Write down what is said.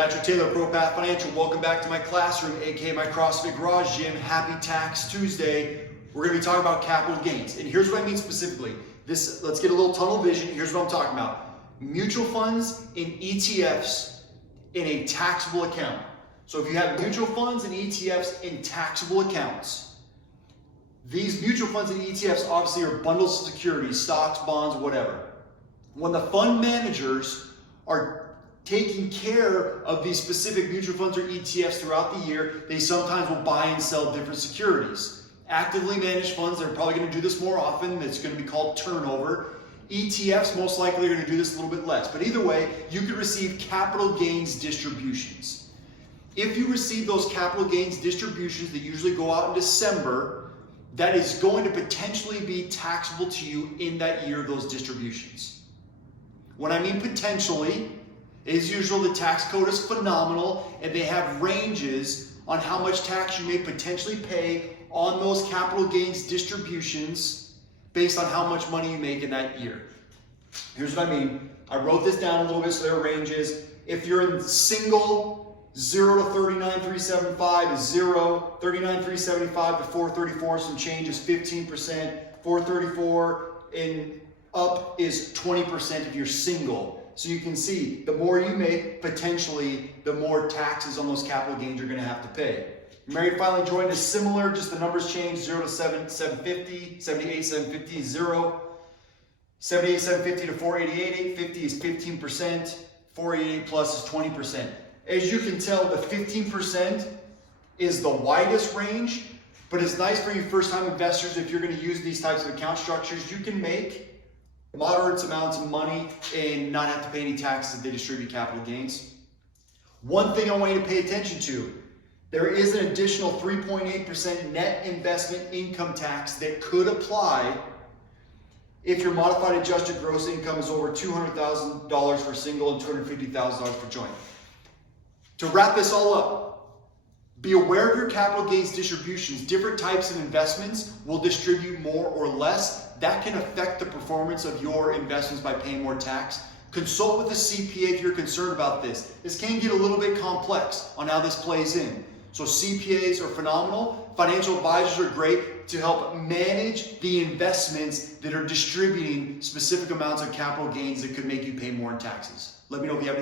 Patrick Taylor, ProPath Financial. Welcome back to my classroom, aka my CrossFit Garage Gym. Happy Tax Tuesday. We're going to be talking about capital gains. And here's what I mean specifically. Let's get a little tunnel vision. Here's what I'm talking about. Mutual funds and ETFs in a taxable account. So if you have mutual funds and ETFs in taxable accounts, these mutual funds and ETFs obviously are bundles of securities, stocks, bonds, whatever. When the fund managers are taking care of these specific mutual funds or ETFs throughout the year, they sometimes will buy and sell different securities. Actively managed funds, they're probably going to do this more often. It's going to be called turnover. ETFs, most likely, are going to do this a little bit less. But either way, you could receive capital gains distributions. If you receive those capital gains distributions that usually go out in December, that is going to potentially be taxable to you in that year of those distributions. When I mean potentially, as usual, the tax code is phenomenal, and they have ranges on how much tax you may potentially pay on those capital gains distributions based on how much money you make in that year. Here's what I mean. I wrote this down a little bit so there are ranges. If you're in single, 0 to 39,375 is 0, 39,375 to 434, some change is 15%, 434 and up is 20% if you're single. So you can see, the more you make, potentially, the more taxes on those capital gains you're going to have to pay. Married filing joint is similar, just the numbers change. 0 to 750, 78, 750 is 0. 78, 750 to 488, 850 is 15%. 488 plus is 20%. As you can tell, the 15% is the widest range, but it's nice for you first-time investors. If you're going to use these types of account structures, you can make moderate amounts of money and not have to pay any taxes if they distribute capital gains. One thing I want you to pay attention to, there is an additional 3.8% net investment income tax that could apply if your modified adjusted gross income is over $200,000 for single and $250,000 for joint. To wrap this all up, be aware of your capital gains distributions. Different types of investments will distribute more or less. That can affect the performance of your investments by paying more tax. Consult with a CPA if you're concerned about this. This can get a little bit complex on how this plays in. So CPAs are phenomenal. Financial advisors are great to help manage the investments that are distributing specific amounts of capital gains that could make you pay more in taxes. Let me know if you have any